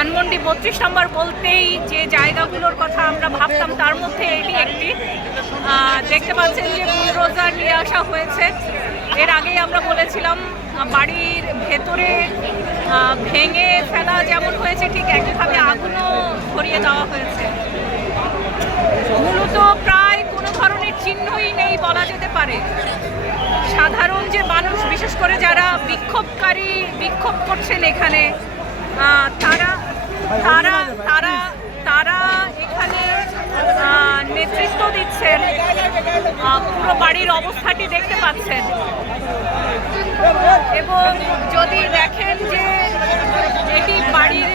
ধানমন্ডি বত্রিশ নম্বর বলতেই যে জায়গাগুলোর কথা আমরা ভাবতাম, তার মধ্যে এটি একটি। দেখতে পাচ্ছেন যে বুলডোজার নিয়ে আসা হয়েছে। এর আগেই আমরা বলেছিলাম বাড়ির ভেতরে ভেঙে ফেলা যেমন হয়েছে, ঠিক একইভাবে আগুনও ধরিয়ে দেওয়া হয়েছে। মূলত প্রায় কোনো ধরনের চিহ্নই নেই বলা যেতে পারে। সাধারণ যে মানুষ, বিশেষ করে যারা বিক্ষোভকারী বিক্ষোভ করছেন এখানে তারা তারা তারা তারা এখানে নেতৃত্ব দিচ্ছেন। পুরো বাড়ির অবস্থাটি দেখতে পাচ্ছেন। এবং যদি দেখেন যে এটি বাড়ির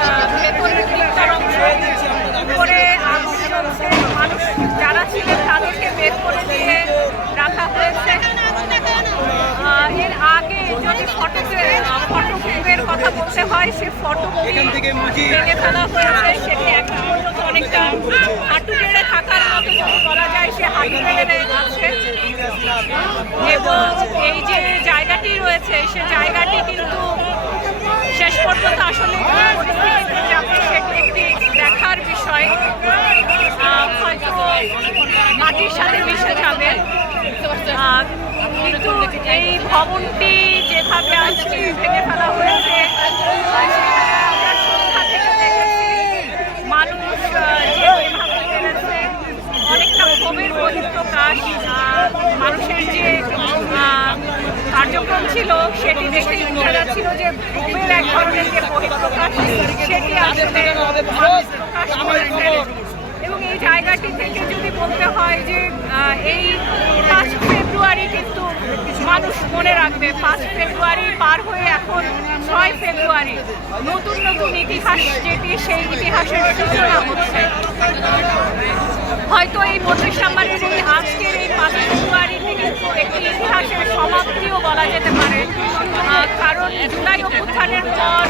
আহ, ভেতরের দিকটার অংশ উপরে আগুন জ্বলছে মানুষ যারা ছিলেন তাদেরকে বের করে দিয়ে রাখা হয়েছে আহ, এর আগে যদি ফটোকে ফটোগ্রাফের কথা বলতে হয় সে ফটো ভেঙে ফেলা হয়েছে সেটি এখন পর্যন্ত অনেকটা হাঁটু গেড়ে থাকার মতো যদি বলা যায় সে হাঁটু গেড়ে আছে এবং এই যে জায়গাটি রয়েছে সে জায়গাটি কিন্তু শেষ পর্যন্ত আসলে পরিস্থিতিতে যাবে সেটি একটি দেখার বিষয়। হয়তো মাটির সাথে মিশে যাবে। এই ভবনটি যেভাবে আজকে ভেঙে ফেলা হয়েছে মানুষ যেভাবে অনেকটা ক্ষোভের বহিঃপ্রকাশ মানুষের যে কার্যক্রম ছিল সেটি দেখে বোঝা যাচ্ছিল যে ক্ষোভের এক ধরনের যে বহিঃপ্রকাশ সেটি আসলে প্রকাশ করেছে। এবং এই জায়গাটি থেকে যদি বলতে হয় যে এই পাঁচ ফেব্রুয়ারি কিন্তু মানুষ মনে রাখবে, পাঁচ ফেব্রুয়ারি পার হয়ে এখন ছয় ফেব্রুয়ারি। নতুন নতুন ইতিহাস যেটি, সেই ইতিহাসের সূচনা হচ্ছে। হয়তো এই পঁচিশ নম্বরের এই আজকের এই পাঁচ ফেব্রুয়ারিতে কিন্তু একটি ইতিহাসের সমাপ্তিও বলা যেতে পারে। কারণ জুলাই অভ্যুত্থানের পর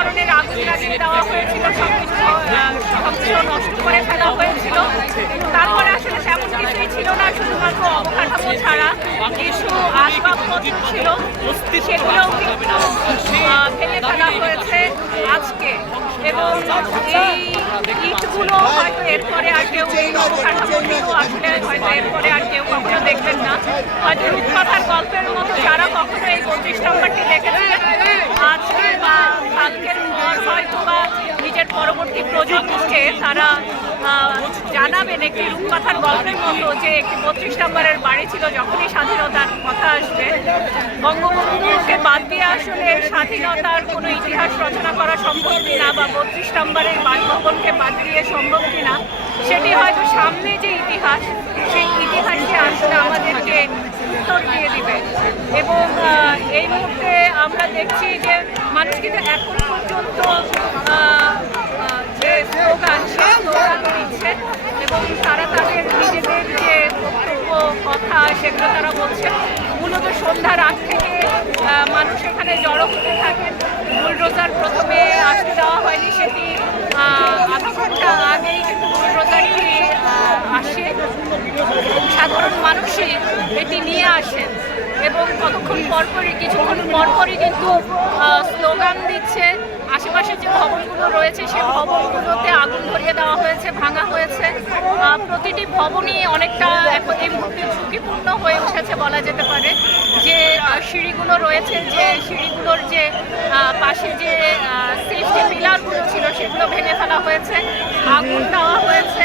ধরনের আগুন লাগিয়ে দেওয়া হয়েছিল সব কিছু সবকিছু নষ্ট করে ফেলা হয়েছিল। তারপরে আসলে তেমন কিছুই ছিল না, শুধুমাত্র অবকাঠামো ছাড়া কিছু আসবাবপত্র ছিল। সেগুলোও কিন্তু ভেঙে ফেলা হয়েছে আজকে। এবং এই ইটগুলো হয়তো এরপরে আর কেউ অবকাঠামোগুলো আসলে হয়তো এরপরে আর কেউ কখনো দেখবেন না। হয়তো রূপকথার গল্পের মতো যারা কখনো এই পঁচিশ নম্বরটি দেখেছিলেন কালকের পর হয়তো বা নিজের পরবর্তী প্রজন্মকে তারা জানাবেন একটি রূপকথার গল্পের মতো যে একটি বত্রিশ নম্বরের বাড়ি ছিল যখনই স্বাধীনতার কথা আসবে। বঙ্গবন্ধুকে বাদ দিয়ে আসলে স্বাধীনতার কোনো ইতিহাস রচনা করা সম্ভব কিনা বা বত্রিশ নম্বরের বাসভবনকে বাদ দিয়ে সম্ভব কিনা সেটি হয়তো সামনে যে ইতিহাস, সেই ইতিহাসে আসলে আমাদেরকে উত্তর দিয়ে দিবে। এবং এই মুহূর্তে আমরা দেখছি যে মানুষ কিন্তু এখন পর্যন্ত যে স্লোগান, সেই স্লোগান দিচ্ছে এবং তারা তাদের নিজেদের যে বক্তব্য, কথা, সেগুলো তারা বলছেন। মূলত সন্ধ্যার আগ থেকে মানুষ এখানে জড়ো হতে থাকেন। বুলডোজার প্রথমে আসতে দেওয়া হয়নি, সেটি আধা আগেই কিন্তু আহ, আসে। সাধারণ মানুষই এটি নিয়ে আসেন এবং কতক্ষণ পরপরই কিছুক্ষণ পরপরই কিন্তু স্লোগান দিচ্ছে। আশেপাশে যে ভবনগুলো রয়েছে সেই ভবনগুলোতে আগুন ধরিয়ে দেওয়া হয়েছে ভাঙা হয়েছে। প্রতিটি ভবনই অনেকটা এখন এই মুহূর্তে ঝুঁকিপূর্ণ হয়ে উঠেছে বলা যেতে পারে। সিঁড়িগুলো রয়েছে যে সিঁড়িগুলোর যে পাশে যে সেফটি পিলারগুলো ছিল সেগুলো ভেঙে ফেলা হয়েছে, আগুন দেওয়া হয়েছে।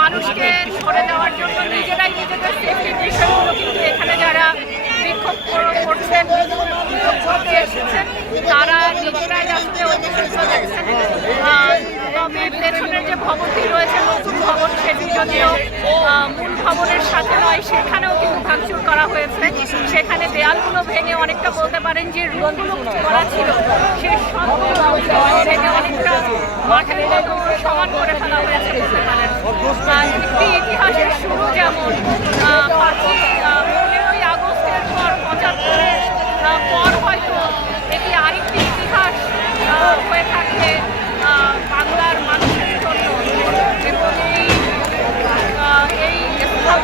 মানুষকে সরে দেওয়ার জন্য নিজেরাই নিজেদের সেফটির বিষয়গুলো কিন্তু এখানে যারা বিক্ষোভ কর- করছেন এসেছেন, তারা নিজেরাই আসলে ওই বিষয়গুলো দেখছেন। তবে পেছনের যে ভবনটি রয়েছে, নতুন ভবন সেটি যদিও মূল ভবনের সাথে নয়, সেখানেও কিন্তু ভাঙচুর করা হয়েছে। সেখানে দেয়ালগুলো ভেঙে অনেকটা বলতে পারেন যে রুমগুলো করা ছিল। সে সবগুলো ভেঙে অনেকটা মাঠের মতো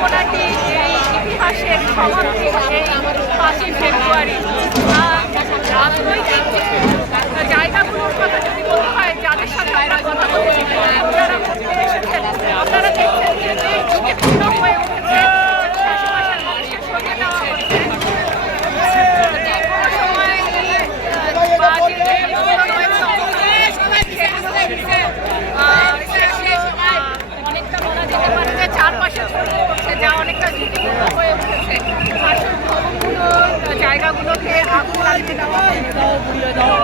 স্থাপনাটি এই ইতিহাসের সমাপ্তি এই পাঁচই ফেব্রুয়ারি। জায়গাগুলোকে আগুন লাগিয়ে দেওয়া দাও পুড়িয়ে দেওয়া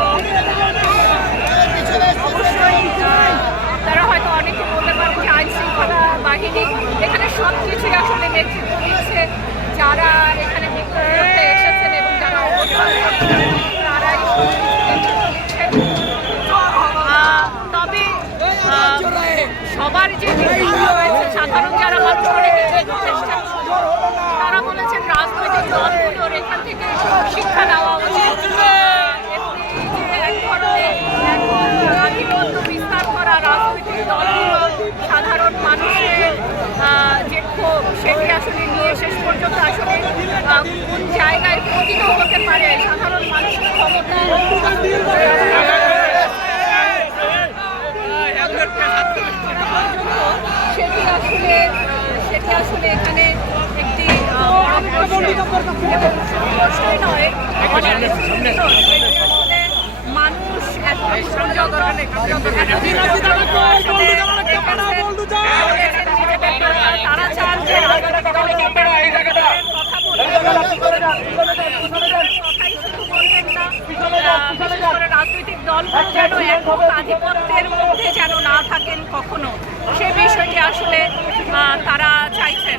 আপনারা হয়তো অনেকে বলতে পারবেন যে আইন শৃঙ্খলা বাহিনী এখানে সব কিছুই আসলে নেতৃত্ব দিচ্ছে। যারা এখানে এসেছেন এবং তবে সবার যে সাধারণ যারা হাত করে রাজনৈতিক দলগুলোর এখান থেকে শিক্ষা নেওয়া উচিত বিস্তার করা রাজনৈতিক দলগুলো সাধারণ মানুষের যে ক্ষোভ সেটি আসলে নিয়ে শেষ পর্যন্ত আসলে কোন জায়গায় পতিত হতে পারে সাধারণ মানুষের ক্ষমতা? সেটি আসলে সেটি আসলে এখানে রাজনৈতিক দলগুলো যেন একক আধিপত্যের মধ্যে যেন না থাকেন কখনো সে বিষয়টি আসলে তারা চাইছেন।